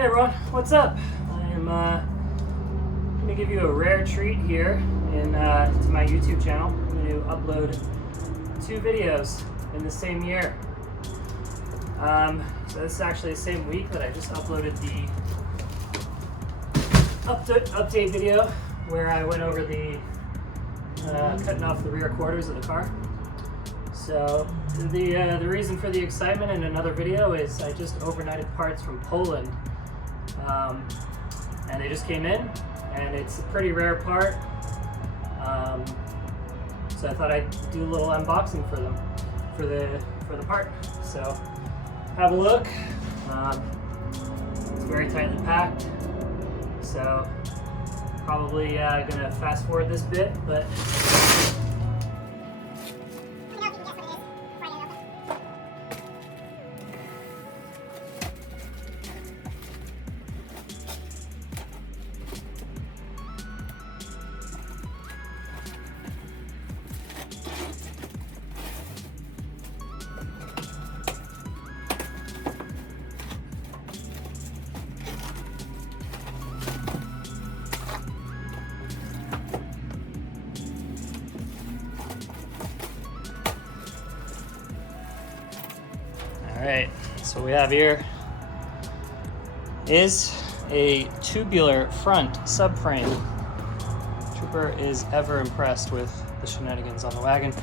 Hey everyone, what's up? I'm going to give you a rare treat here to my YouTube channel. I'm going to upload 2 videos in the same year. So this is actually the same week that I just uploaded the update video where I went over the cutting off the rear quarters of the car. So the reason for the excitement in another video is I just overnighted parts from Poland. And they just came in, and it's a pretty rare part, so I thought I'd do a little unboxing for them, for the part. So have a look. It's very tightly packed, so probably gonna fast forward this bit, but alright, so what we have here is a tubular front subframe. Trooper is ever impressed with the shenanigans on the wagon.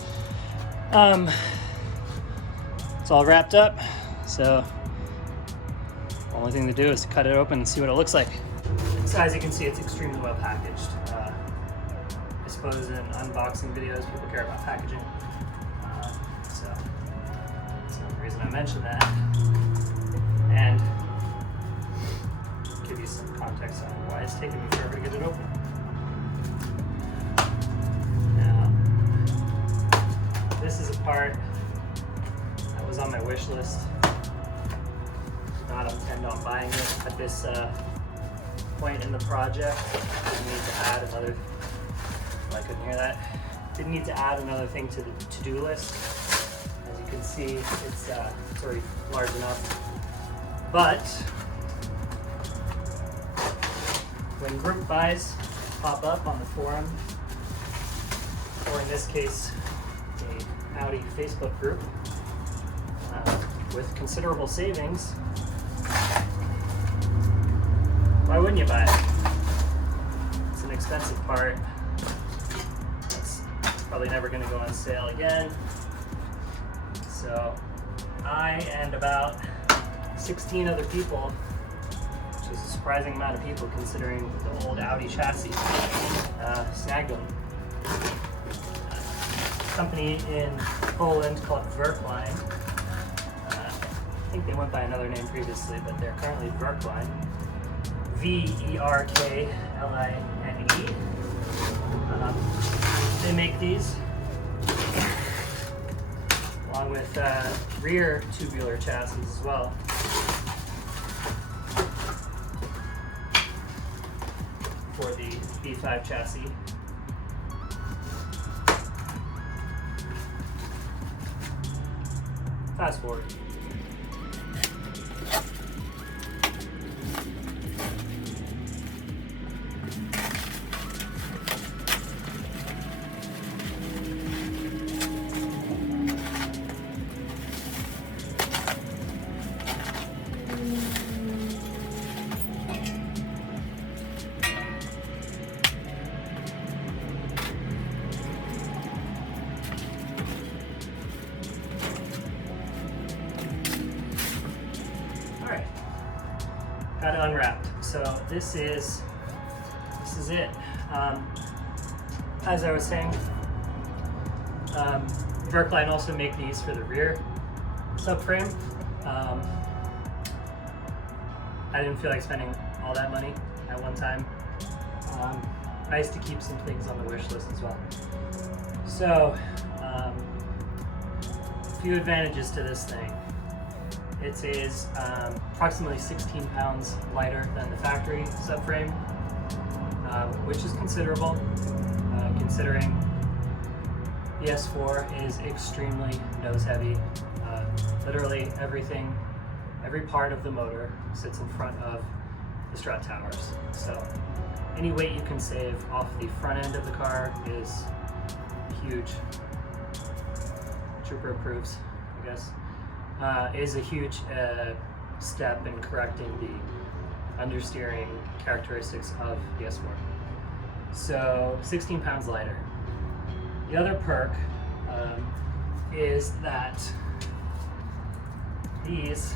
It's all wrapped up, so the only thing to do is to cut it open and see what it looks like. So as you can see, it's extremely well packaged. I suppose in unboxing videos, people care about packaging. So that's another reason I mentioned that. And give you some context on why it's taking me forever to get it open. Now, this is a part that was on my wish list. Did not intend on buying it at this point in the project. Didn't need to add another, I couldn't hear that. Didn't need to add another thing to the to-do list. As you can see, it's already large enough. But when group buys pop up on the forum, or in this case, a Audi Facebook group, with considerable savings, why wouldn't you buy it? It's an expensive part. It's probably never going to go on sale again. So I and about 16 other people, which is a surprising amount of people considering the old Audi chassis, snagged them. A company in Poland called Verkline. I think they went by another name previously, but they're currently Verkline. Verkline. They make these along with rear tubular chassis as well. For the B5 chassis. Fast forward. Got it unwrapped. So this is it. As I was saying, Verkline also make these for the rear subframe. I didn't feel like spending all that money at one time. Nice to keep some things on the wish list as well. So, a few advantages to this thing. It is approximately 16 pounds lighter than the factory subframe, which is considerable, considering the S4 is extremely nose heavy. Literally everything, every part of the motor sits in front of the strut towers. So any weight you can save off the front end of the car is huge. Trooper approves, I guess. Is a huge step in correcting the understeering characteristics of the S4. So 16 pounds lighter. The other perk is that these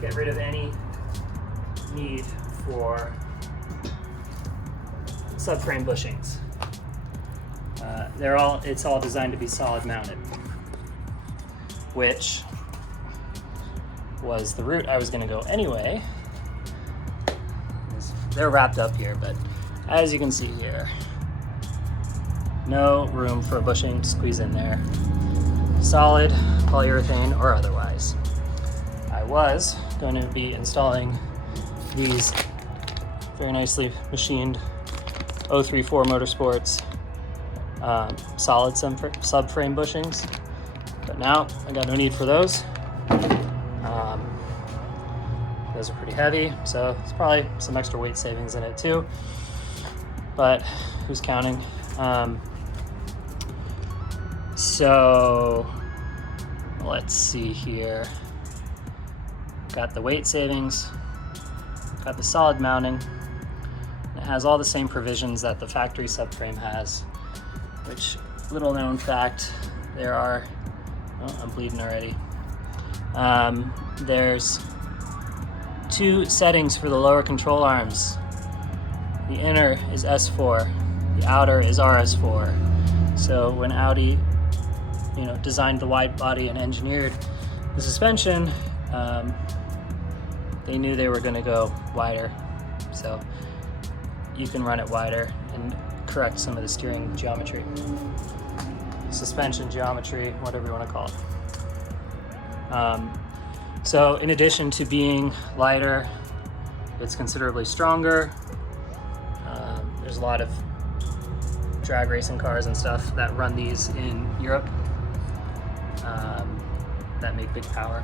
get rid of any need for subframe bushings. It's all designed to be solid mounted, which was the route I was going to go anyway. They're wrapped up here, but as you can see here, no room for a bushing to squeeze in there. Solid polyurethane or otherwise. I was going to be installing these very nicely machined 034 Motorsports solid subframe bushings, but now I got no need for those. Those are pretty heavy, so it's probably some extra weight savings in it too, but who's counting? So let's see here. Got the weight savings, got the solid mounting. It has all the same provisions that the factory subframe has, which, little known fact, there are, oh, I'm bleeding already. There's 2 settings for the lower control arms. The inner is S4, the outer is RS4. So when Audi, designed the wide body and engineered the suspension, they knew they were going to go wider. So you can run it wider and correct some of the steering geometry, suspension geometry, whatever you want to call it. So in addition to being lighter, it's considerably stronger. There's a lot of drag racing cars and stuff that run these in Europe that make big power.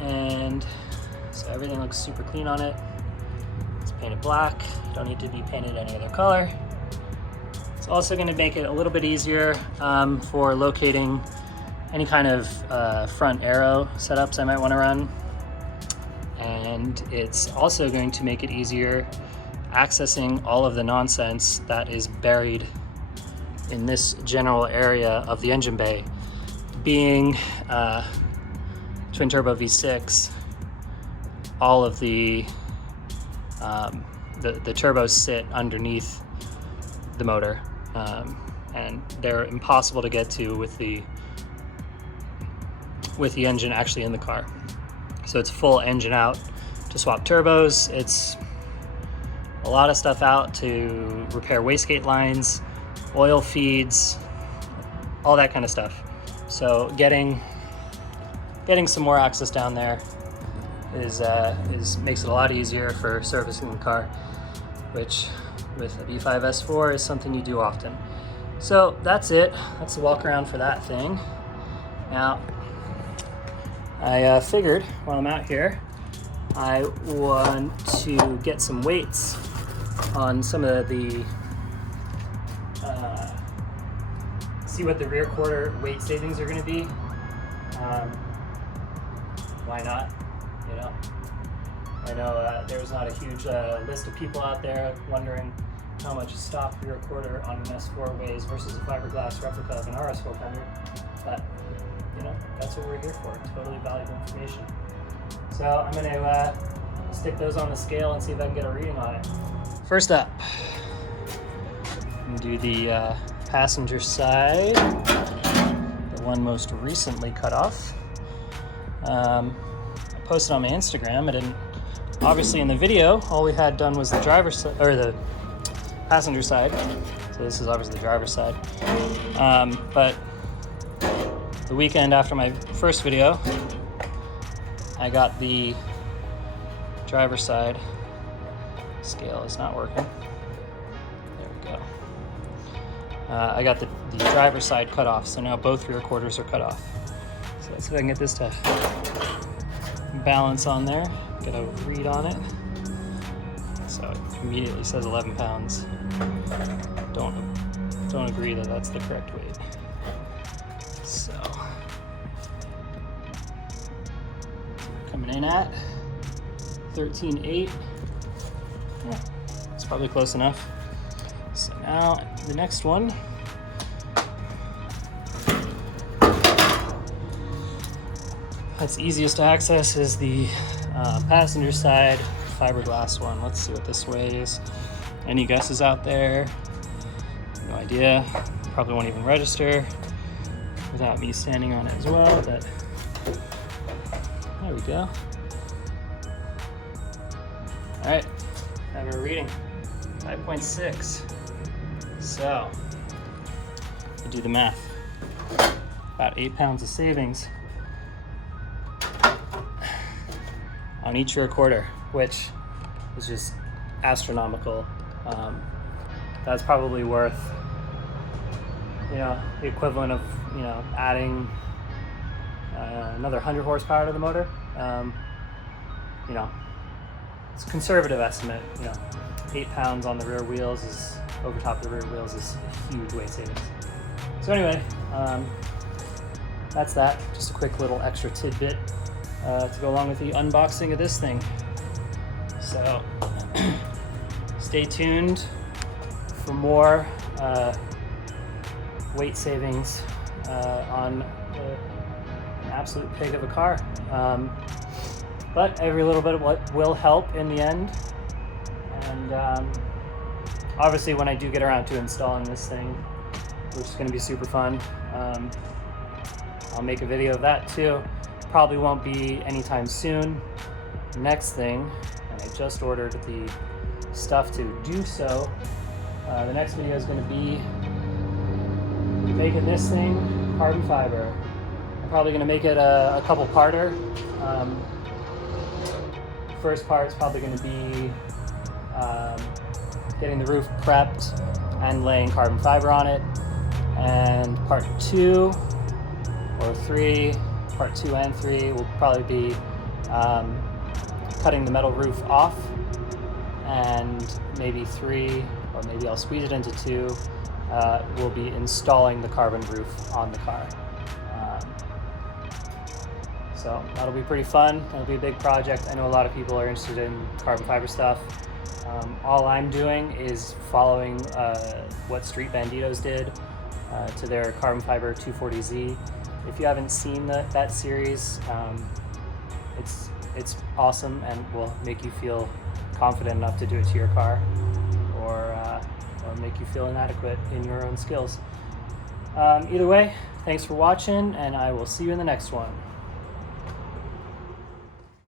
And so everything looks super clean on it. It's painted black, don't need to be painted any other color. It's also going to make it a little bit easier for locating any kind of front aero setups I might want to run. And it's also going to make it easier accessing all of the nonsense that is buried in this general area of the engine bay. Being twin turbo V6, all of the turbos sit underneath the motor, and they're impossible to get to with the engine actually in the car. So it's full engine out to swap turbos. It's a lot of stuff out to repair wastegate lines, oil feeds, all that kind of stuff. So getting some more access down there makes it a lot easier for servicing the car, which with a V5 S4 is something you do often. So that's it. That's the walk around for that thing. Now, I figured while I'm out here, I want to get some weights on some of the, see what the rear quarter weight savings are going to be. Why not? I know there's not a huge list of people out there wondering how much a stock rear quarter on an S4 weighs versus a fiberglass replica of an RS400, but that's what we're here for. Totally valuable information. So I'm going to stick those on the scale and see if I can get a reading on it. First up, I'm going to do the passenger side, the one most recently cut off. I posted on my Instagram. I didn't, obviously in the video, all we had done was the driver's side, or the passenger side. So this is obviously the driver's side. But the weekend after my first video, I got the driver's side. Scale is not working. There we go. I got the driver's side cut off, so now both rear quarters are cut off. So let's see if I can get this to balance on there, get a read on it. So it immediately says 11 pounds. Don't agree that that's the correct weight. So coming in at 13.8. Yeah, it's probably close enough. So now the next one. That's easiest to access is the passenger side fiberglass one. Let's see what this weighs. Any guesses out there? No idea. Probably won't even register without me standing on it as well, but there we go. All right, have a reading, 5.6. So, we do the math. About 8 pounds of savings on each rear quarter, which is just astronomical. That's probably worth, the equivalent of, adding another 100 horsepower to the motor. It's a conservative estimate. 8 pounds on the rear wheels is, over top of the rear wheels, is a huge weight savings. So anyway, that's that. Just a quick little extra tidbit to go along with the unboxing of this thing. So stay tuned for more weight savings on an absolute pig of a car. But every little bit of what will help in the end. And obviously when I do get around to installing this thing, which is going to be super fun, I'll make a video of that too. Probably won't be anytime soon. Next thing, and I just ordered the stuff to do so, the next video is going to be making this thing carbon fiber. I'm probably going to make it a couple parter. First part is probably going to be getting the roof prepped and laying carbon fiber on it, and part 2 or 3, part 2 and 3 will probably be cutting the metal roof off, and maybe 3, or maybe I'll squeeze it into 2, will be installing the carbon roof on the car. So that'll be pretty fun. It'll be a big project. I know a lot of people are interested in carbon fiber stuff. All I'm doing is following what Street Banditos did to their carbon fiber 240Z. If you haven't seen that series, it's awesome and will make you feel confident enough to do it to your car, or make you feel inadequate in your own skills. Either way, thanks for watching, and I will see you in the next one.